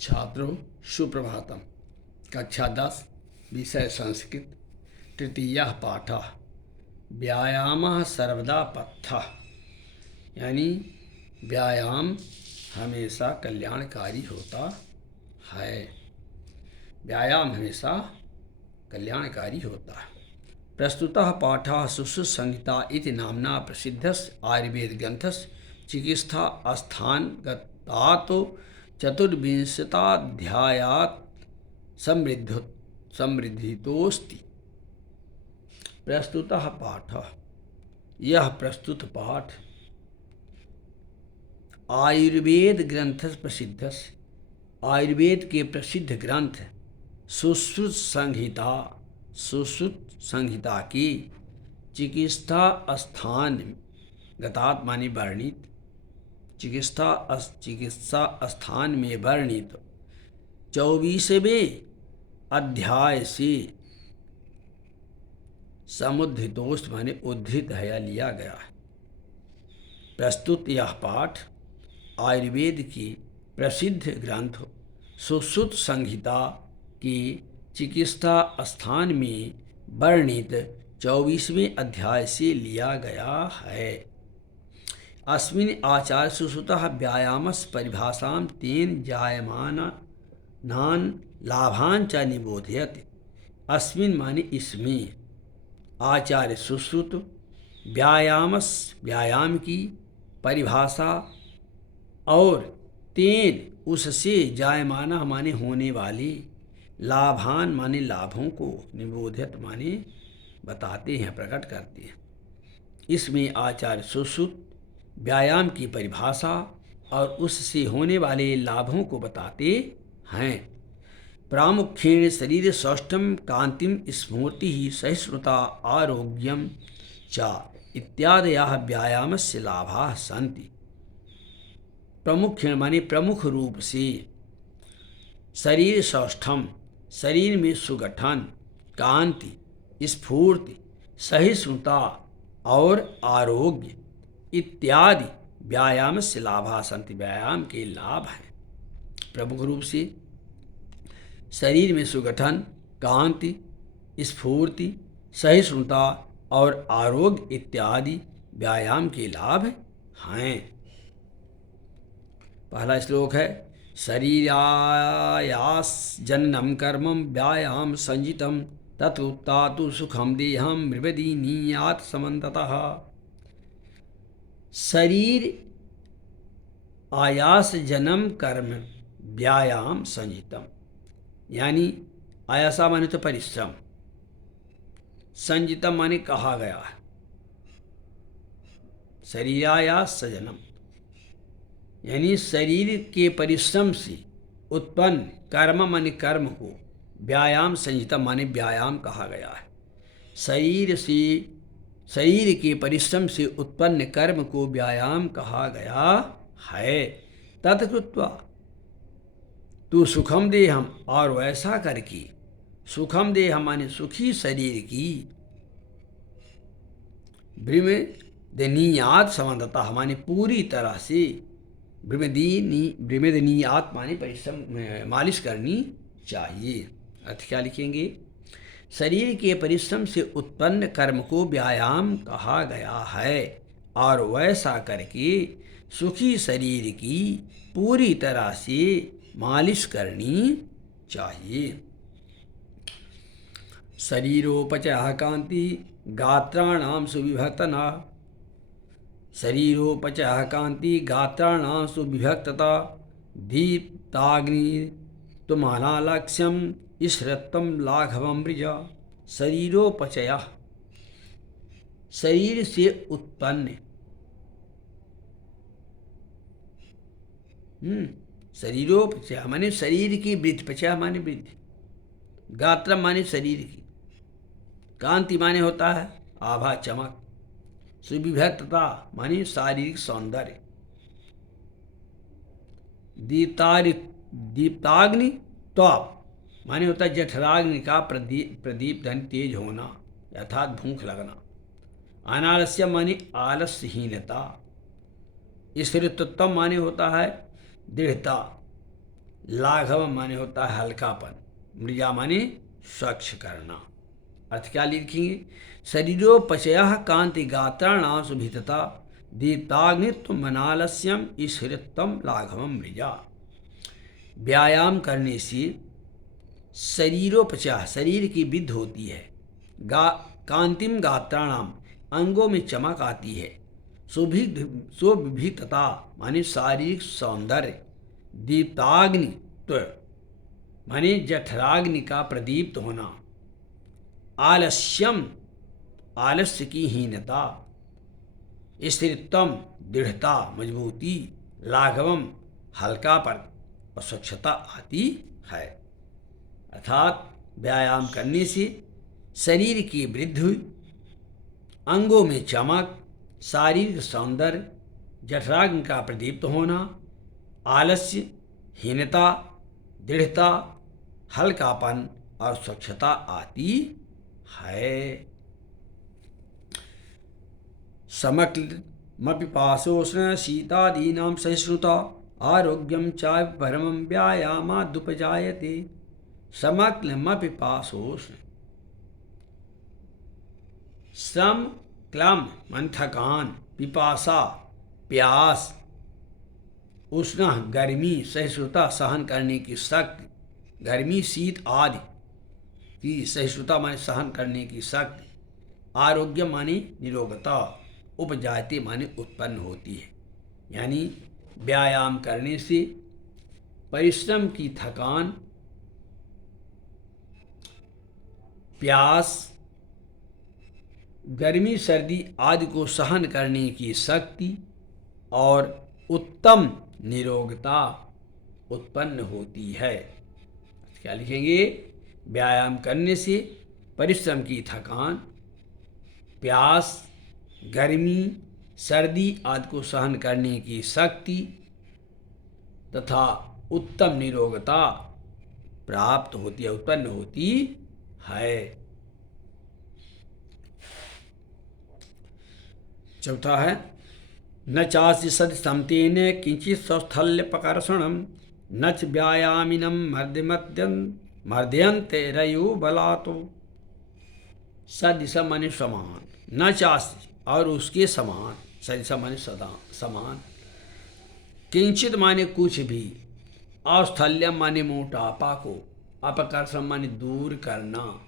छात्रों सुप्रभातम। कक्षा 10 विषय संस्कृत। तृतीयः पाठः व्यायामः सर्वदा पथ्यः, यानी व्यायाम हमेशा कल्याणकारी होता है। व्यायाम हमेशा कल्याणकारी होता है। प्रस्तुतः पाठः सुश्रुतसंहिता इति नाम्ना प्रसिद्धस्य आयुर्वेदग्रन्थस्य चिकित्सास्थानगतात् चतुर्विंशताध्यायात् समृद्धितोऽस्ति। प्रस्तुतः पाठः, यह प्रस्तुत पाठ आयुर्वेद ग्रंथ प्रसिद्ध, आयुर्वेद के प्रसिद्ध ग्रंथ सुश्रुत संहिता की चिकित्सा स्थान गतात् माने वर्णित, चिकित्सा स्थान में वर्णित 24वें अध्याय से समुद्धृतोस्त माने उद्धृत है या लिया गया है। प्रस्तुत यह पाठ आयुर्वेद की प्रसिद्ध ग्रंथ सुश्रुत संहिता की चिकित्सा स्थान में वर्णित 24वें अध्याय से लिया गया है। अस्मिन् आचार्य सुश्रुतः व्यायामस्य परिभाषां तेन जायमानान् लाभान् च निबोधयति। अस्मिन् माने इसमें आचार्य सुश्रुत व्यायाम की परिभाषा और तेन उससे जायमाना माने होने वाले, लाभान माने लाभों को, निबोधित माने बताते हैं, प्रकट करते हैं। इसमें आचार्य सुश्रुत व्यायाम की परिभाषा और उससे होने वाले लाभों को बताते हैं। प्रामुख्येन शरीर सौष्ठम कांतिम स्फूर्ति सहिष्णुता आरोग्यम च इत्यादयः व्यायामस्य लाभाः सन्ति। प्रमुख माने प्रमुख रूप से शरीर सौष्ठम, शरीर में सुगठन, कांति, स्फूर्ति, सहिष्णुता और आरोग्य इत्यादि व्यायाम से लाभा सन्ति, व्यायाम के लाभ हैं। प्रमुख रूप से शरीर में सुगठन, कांति, स्फूर्ति, सहिष्णुता और आरोग्य इत्यादि व्यायाम के लाभ हैं। पहला श्लोक है शरीरायास जननम कर्मम व्यायाम संजितम तत्उत्तातु सुखम देहम मृवदीनीयात समन्ततः। शरीर आयास जन्म कर्म व्यायाम संजितम, यानी आयासा माने तो परिश्रम, संजितम माने कहा गया है। शरीरायास जन्म यानी शरीर के परिश्रम से उत्पन्न कर्म माने कर्म को, व्यायाम संहिता माने व्यायाम कहा गया है। शरीर के परिश्रम से उत्पन्न कर्म को व्यायाम कहा गया है। तत्कृत्वा तू सुखम देहम, और वैसा करके, सुखम देहम माने सुखी शरीर की, ब्रह्मदनीयात समन्ततः माने पूरी तरह से, ब्रह्मदनीयात माने परिश्रम, मालिश करनी चाहिए। अर्थ क्या लिखेंगे? शरीर के परिश्रम से उत्पन्न कर्म को व्यायाम कहा गया है और वैसा करके सुखी शरीर की पूरी तरह से मालिश करनी चाहिए। शरीरोपचयः कांति गात्राणां सुविभक्तना, शरीरोपचयः कांति गात्राणां सुविभक्तता दीप्ताग्नि तुमानालक्ष्यम ईश्वरत्वम लाघवम मृजा। शरीरोपचयः शरीर से उत्पन्न, शरीरोपचय माने शरीर की वृद्धि, पचय माने वृद्धि, गात्र माने शरीर की, कांति माने होता है आभा, चमक, सुविभक्तता माने शारीरिक सौंदर्य, दीप्ताग्नि त्वक माने होता है जठराग्नि का प्रदीप धन तेज होना, अर्थात भूख लगना। अनालस्य माने आलस्यहीनता, स्थिरत्व माने होता है दृढ़ता, लाघव माने होता है हल्कापन, मृजा माने स्वच्छ करना। अर्थ क्या लिखेंगे? शरीरोपचय कांति गात्राणां सुभितता दीप्ताग्नित्व मनालस्यम ईश्वरत्वम लाघवम मृजा। व्यायाम करने से शरीरोपचार शरीर की वृद्धि होती है, कांतिम गात्राणाम अंगों में चमक आती है, सुभितता माने शारीरिक सौंदर्य, दीप्ताग्नि माने जठराग्नि का प्रदीप्त होना, आलस्यम आलस्य की हीनता, स्थिरत्वम दृढ़ता मजबूती, लाघवम हल्कापन और स्वच्छता आती है। अर्थात व्यायाम करने से शरीर की वृद्धि, अंगों में चमक, शारीरिक सौंदर्य, जठराग्नि का प्रदीप्त होना, आलस्य, हीनता, दृढ़ता, हल्कापन और स्वच्छता आती है। समक्लिमपिपाशोष्ण शीतादीनां सहिष्णुता आरोग्यम च परमं व्यायामादुपजायते। समक्लिमपिपाशोष्ण, श्रम क्लम मन थकान, पिपासा प्यास, उष्ण गर्मी, सहिष्णुता सहन करने की शक्ति, गर्मी शीत आदि की सहिष्णुता माने सहन करने की शक्ति, आरोग्य माने निरोगता, उपजाति माने उत्पन्न होती है। यानी व्यायाम करने से परिश्रम की थकान, प्यास, गर्मी सर्दी आदि को सहन करने की शक्ति और उत्तम निरोगता उत्पन्न होती है। क्या लिखेंगे? व्यायाम करने से परिश्रम की थकान, प्यास, गर्मी, सर्दी आदि को सहन करने की शक्ति तथा उत्तम निरोगता प्राप्त होती है, उत्पन्न होती है। चौथा है न चास्य सदसं तेन किंचित सौस्थल्यपकर्षणं न च व्यायामिनं मर्दयन्ते रयो बलातो। सदृशम माने समान, न चास्य और उसके समान, सदृशम माने सदा समान, किंचित माने कुछ भी, औस्थल्यम माने मोटापा को, अपकर्षण माने दूर करना,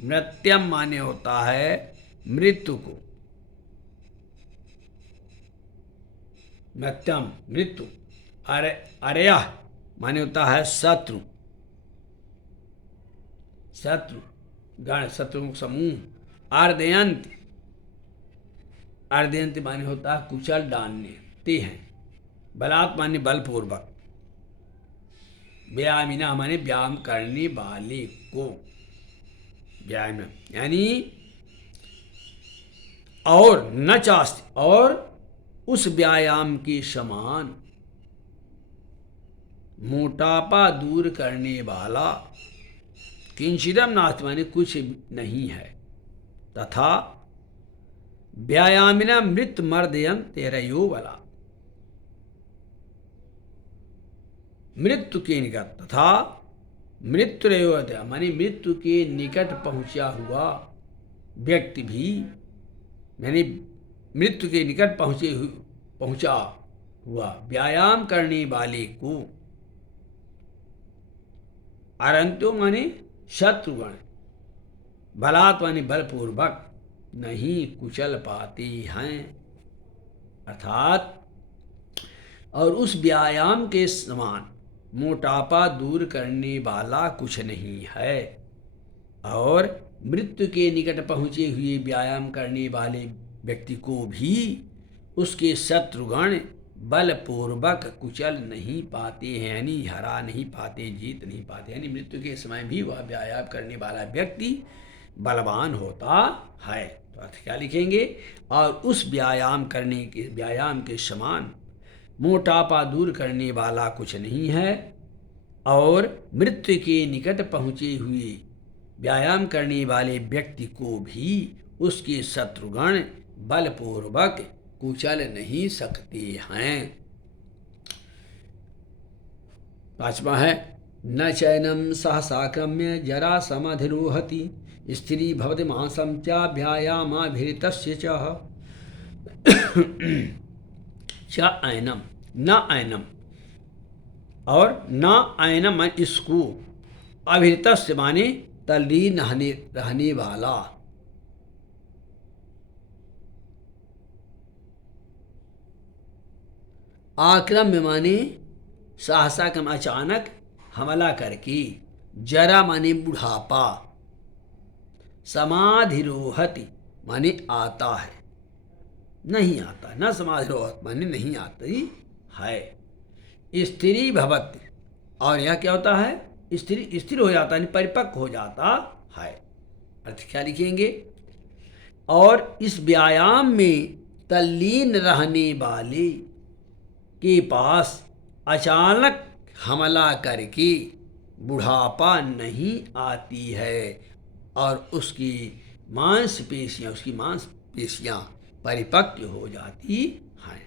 मृत्यम माने होता है मृत्यु को, मृत्यम मृत्यु, अरय माने होता है शत्रु, शत्रु गण, शत्रु समूह, अर्दयंत, अर्दयंत माने होता है कुचल डालने, ते हैं, बलात् माने बलपूर्वक, व्यायामिना माने व्यायाम करने वाले को, व्यायाम यानी और न चास्त और उस व्यायाम के समान, मोटापा दूर करने वाला, किंचिदम नास्ति माने कुछ नहीं है, तथा व्यायामिना मृत मर्दयन तेरयो बला, मृत्यु के निकट, तथा मृत्यु माने मृत्यु के निकट पहुंचा हुआ व्यक्ति भी, यानी मृत्यु के निकट पहुंचा हुआ व्यायाम करने वाले को, अरंतो माने शत्रुगण, बलात् माने बलपूर्वक नहीं कुचल पाते हैं। अर्थात और उस व्यायाम के समान मोटापा दूर करने वाला कुछ नहीं है, और मृत्यु के निकट पहुँचे हुए व्यायाम करने वाले व्यक्ति को भी उसके शत्रुगण बलपूर्वक कुचल नहीं पाते हैं, यानी हरा नहीं पाते, जीत नहीं पाते। यानी मृत्यु के समय भी वह व्यायाम करने वाला व्यक्ति बलवान होता है। तो अर्थ क्या लिखेंगे? और उस व्यायाम के समान मोटापा दूर करने वाला कुछ नहीं है, और मृत्यु के निकट पहुँचे हुए व्यायाम करने वाले व्यक्ति को भी उसके शत्रुगण बलपूर्वक कुचल नहीं सकते हैं। पांचवा है न चैनम सहसाक्रम्य जरा समाधिरोहति स्त्री भवति मांसम च व्यायामाभिरितस्य च ऐनम न ऐनम और न ऐनम इसको अभिरितस्य माने तल्लीन रहने वाला। आक्रम्य माने सहसा कम अचानक हमला करके। जरा माने बुढ़ापा। समाधिरोहति माने आता है, नहीं आता। न समाधिरोहत माने नहीं आती है। स्त्री भवति और यह क्या होता है? स्थिर हो जाता है, परिपक्व हो जाता है। अर्थ क्या लिखेंगे? और इस व्यायाम में तल्लीन रहने वाले के पास अचानक हमला करके बुढ़ापा नहीं आती है और उसकी मांसपेशियां परिपक्व हो जाती हैं।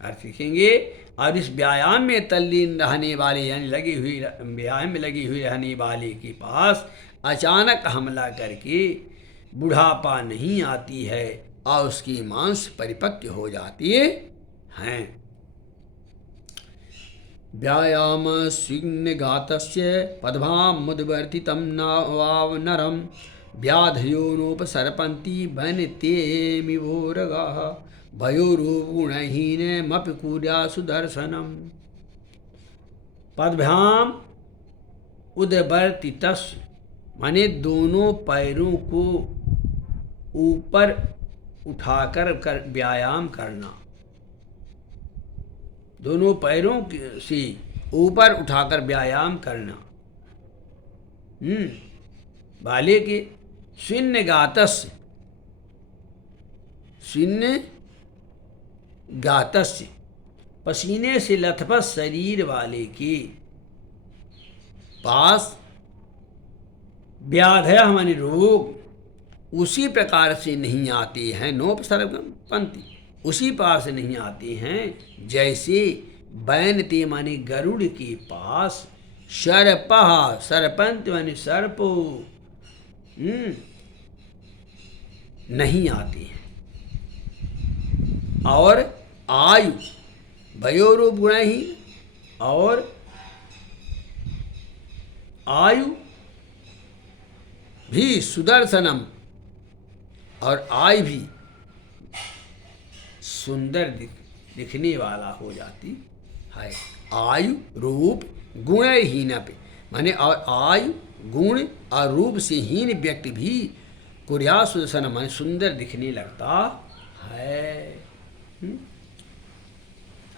अर्थ लिखेंगे और इस व्यायाम में तल्लीन रहने वाले यानी व्यायाम में लगी हुई रहने वाले के पास अचानक हमला करके बुढ़ापा नहीं आती है और उसकी मांस परिपक्व हो जाती हैं। व्यायाम स्विन्निघातस्य पद्भां मुद्वर्तितं नरं व्याधयो नोपसर्पन्ति वनित्येमिवोरगाः भयोरूपगुणहीनमपि कुर्या सुदर्शनम्। पद्भ्याम उद्वर्तितस्य माने दोनों पैरों को ऊपर उठाकर व्यायाम करना। दोनों पैरों से ऊपर उठाकर व्यायाम करना। बाले के स्विन्निघातस्य पसीने से लथपथ शरीर वाले के पास व्याधय माने रोग उसी प्रकार से नहीं आते हैं। नोपसर्पन्ति उसी पास से नहीं आते हैं जैसे वैनते माने गरुड़ के पास सर्पः सर्पंत माने सर्पो नहीं आते हैं। और आयु भयोरूप गुण ही और आयु भी सुदर्शनम और आयु भी सुंदर दिखने वाला हो जाती है। आयु रूप गुणहीन पे माने और आयु गुण और रूप से हीन व्यक्ति भी कुर्या सुदर्शन माने सुंदर दिखने लगता है।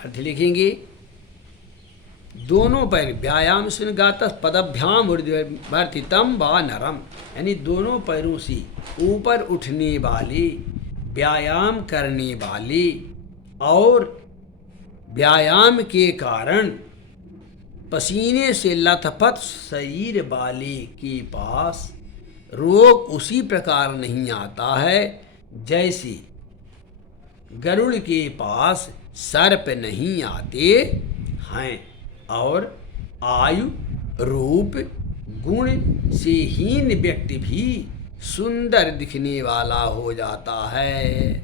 अर्थ लिखेंगे दोनों पैर व्यायाम से गात पदभ्याम वर्तितम व नरम यानी दोनों पैरों से ऊपर उठने वाले व्यायाम करने वाले और व्यायाम के कारण पसीने से लथपथ शरीर वाले के पास रोग उसी प्रकार नहीं आता है जैसे गरुड़ के पास सर्प नहीं आते हैं। और आयु रूप गुण से हीन व्यक्ति भी सुंदर दिखने वाला हो जाता है।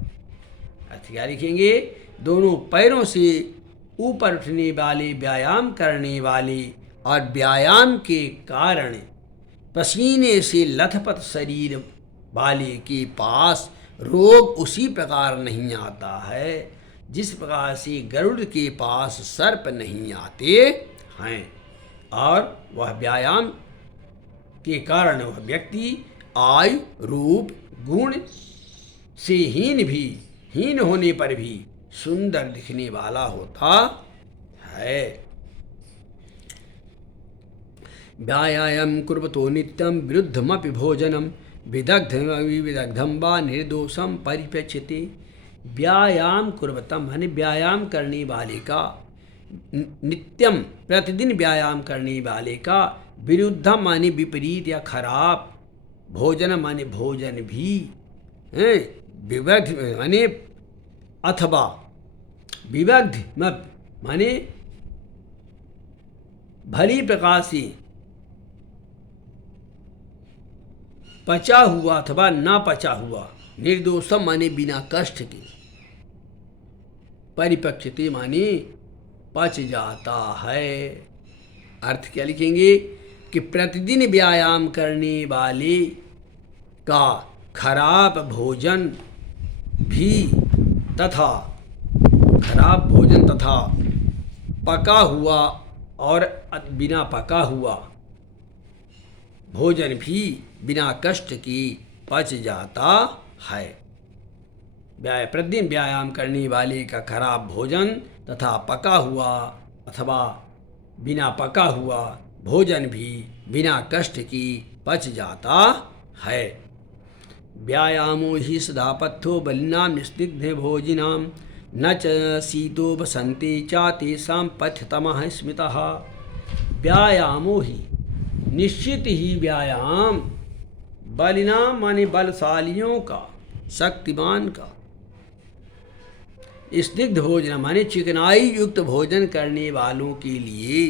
अर्थ क्या लिखेंगे दोनों पैरों से ऊपर उठने वाले व्यायाम करने वाले और व्यायाम के कारण पसीने से लथपथ शरीर वाले के पास रोग उसी प्रकार नहीं आता है जिस प्रकार से गरुड़ के पास सर्प नहीं आते हैं। और वह व्यायाम के कारण वह व्यक्ति आयु रूप गुण से हीन होने पर भी सुंदर दिखने वाला होता है। व्यायाम कुर्वतो नित्यं विरुद्धमपि भोजनं विदग्धं वा निर्दोषं परिप्रेक्ष्यते। व्यायाम कुर्वतम माने व्यायाम करने वाले का नित्यम प्रतिदिन व्यायाम करने वाले का विरुद्धम माने विपरीत या खराब भोजन माने भोजन भी विवग्ध माने अथवा विवग्ध माने भली प्रकार से पचा हुआ अथवा ना पचा हुआ, निर्दोषम माने बिना कष्ट के, परिपक्वते माने पच जाता है। अर्थ क्या लिखेंगे कि प्रतिदिन व्यायाम करने वाले का खराब भोजन भी तथा पका हुआ और बिना पका हुआ भोजन भी बिना कष्ट की पच जाता है। प्रतिदिन व्यायाम करने वाले का खराब भोजन तथा पका हुआ अथवा बिना पका हुआ भोजन भी बिना कष्ट की पच जाता है। व्यायामो हि सदा पथ्यो बलिनां निस्निग्ध भोजिनां न च शीतो बसन्ते च तेषां पथ्यतमः स्मृतः। व्यायामो ही, निश्चित ही व्यायाम, बलिनां माने बलशालियों का, शक्तिमान का, स्निग्ध भोजन माने चिकनाई युक्त भोजन करने वालों के लिए,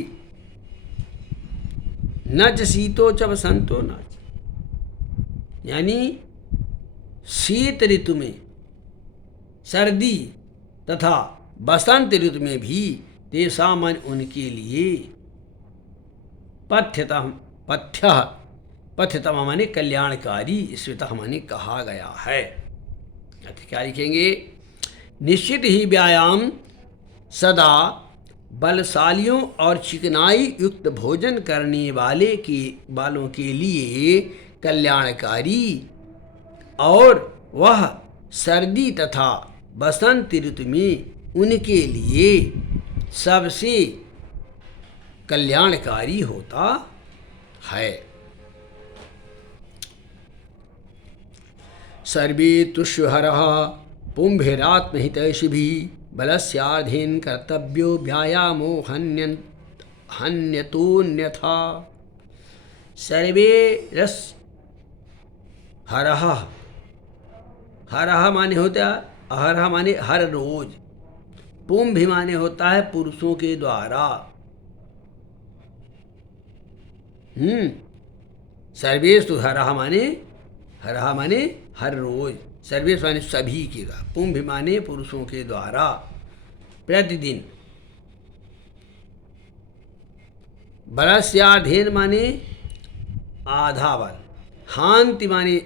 न च शीतो च बसंतो न, यानी शीत ऋतु में, सर्दी तथा बसंत ऋतु में भी तेषां मन उनके लिए पथ्यतम माने कल्याणकारी, स्मृतः माने कहा गया है। क्या लिखेंगे? निश्चित ही व्यायाम सदा बलशालियों और चिकनाई युक्त भोजन करने वालों के लिए कल्याणकारी और वह सर्दी तथा बसंत ऋतु में उनके लिए सबसे कल्याणकारी होता है। सर्वे तुष्यहरः पुंभिरात्महितैषिभिः बलस्याधीन कर्तव्यो व्यायामो हन्यतोऽन्यथा। सर्वे रस हरः, हरः माने होता है, अहरः माने हर रोज, पुंभ माने होता है पुरुषों के द्वारा। सर्वेषु हरः माने हर रोज, सर्वेश माने सभी के, पुंभ माने पुरुषों के द्वारा प्रतिदिन, बलस्याधीन माने आधा बल, हांति माने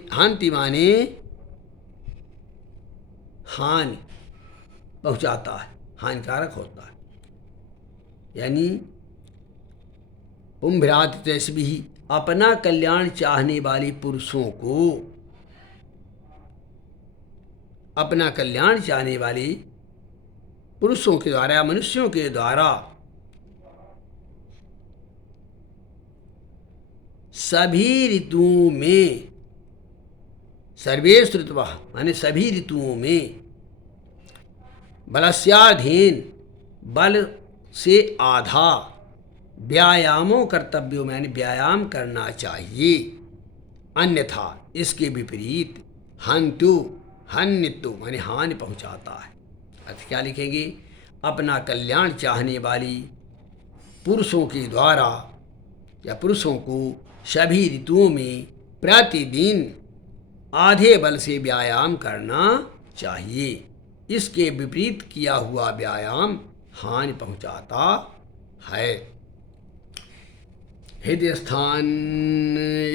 हानि पहुंचाता है, हानिकारक होता है। यानी पुंभरात भी अपना कल्याण चाहने वाले पुरुषों को, अपना कल्याण चाहने वाले पुरुषों के द्वारा, मनुष्यों के द्वारा सभी ऋतुओं में, सर्वेषु ऋतवः माने सभी ऋतुओं में, बलस्याधीन बल से आधा, व्यायामों कर्तव्यों में व्यायाम करना चाहिए, अन्यथा इसके विपरीत हन्यतु माने हानि पहुंचाता है। अर्थ क्या लिखेंगे? अपना कल्याण चाहने वाली पुरुषों के द्वारा या पुरुषों को सभी ऋतुओं में प्रतिदिन आधे बल से व्यायाम करना चाहिए, इसके विपरीत किया हुआ व्यायाम हानि पहुंचाता है। हृदय स्थान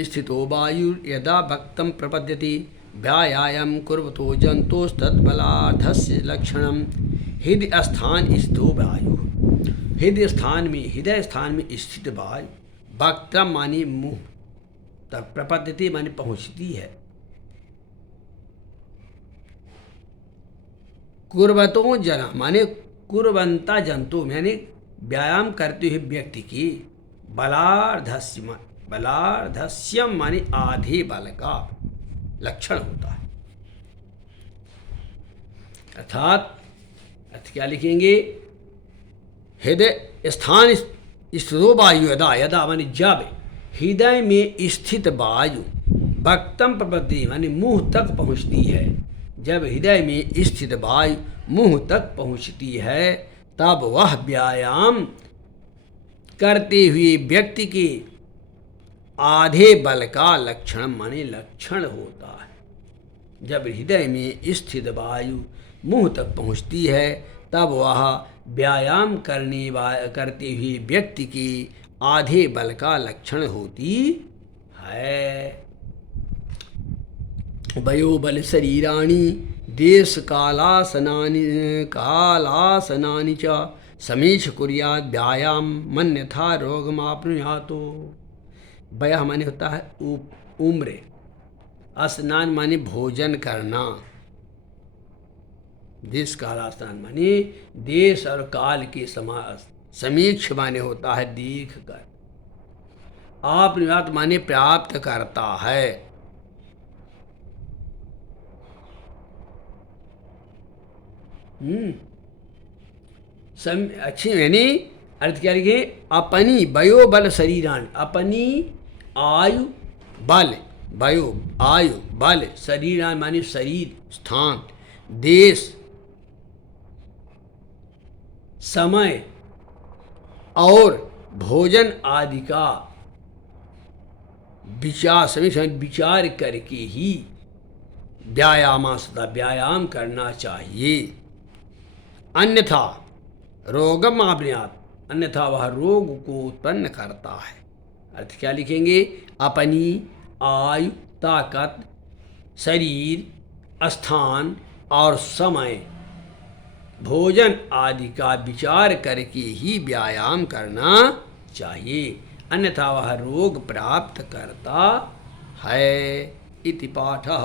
स्थितो वायु यदा भक्तं प्रपद्यते व्यायाम कुर्वतो जंतोस्तद्बलाधस्य लक्षणम। हृदय स्थान स्थितो वायु, हृदय स्थान में स्थित वायु, वक्त्रम माने मुंह तक, प्रपद्यते माने पहुंचती है, कुर्वतो जना माने कुर्वंता जंतु यानी व्यायाम करते हुए व्यक्ति की, बलार्धस्यम माने आधे बल का लक्षण होता है। अर्थात अर्थ क्या लिखेंगे? हृदय स्थान स्थितो वायु यदा माने जब हृदय में स्थित वायु भक्तम प्रपद्यते माने मुंह तक पहुंचती है, जब हृदय में स्थित वायु मुंह तक पहुंचती है तब वह व्यायाम करते हुए व्यक्ति के आधे बल का लक्षण माने लक्षण होता है। जब हृदय में स्थित वायु मुंह तक पहुंचती है तब वह व्यायाम करते हुए व्यक्ति के आधे बल का लक्षण होती है। वयोबल शरीराणि देश कालासनानि च समीक्ष कुर्यात् व्यायाम मन्यथा रोगमाप्नुयातो। वयः माने होता है उम्र, स्नान माने भोजन करना, देश कालासनान माने देश और काल के समीक्ष माने होता है देख कर, आपनुयात माने प्राप्त करता है। अच्छी यानी अर्थ क्या लिखे, अपनी वयोबल शरीरान, अपनी आयु बल, वयो आयु बल शरीरान माने शरीर स्थान, देश समय और भोजन आदि का विचार करके ही व्यायाम करना चाहिए। अन्यथा रोगम आपनुयात्, अन्यथा वह रोग को उत्पन्न करता है। अर्थ क्या लिखेंगे, अपनी आयु ताकत शरीर स्थान और समय भोजन आदि का विचार करके ही व्यायाम करना चाहिए, अन्यथा वह रोग प्राप्त करता है। इति पाठः।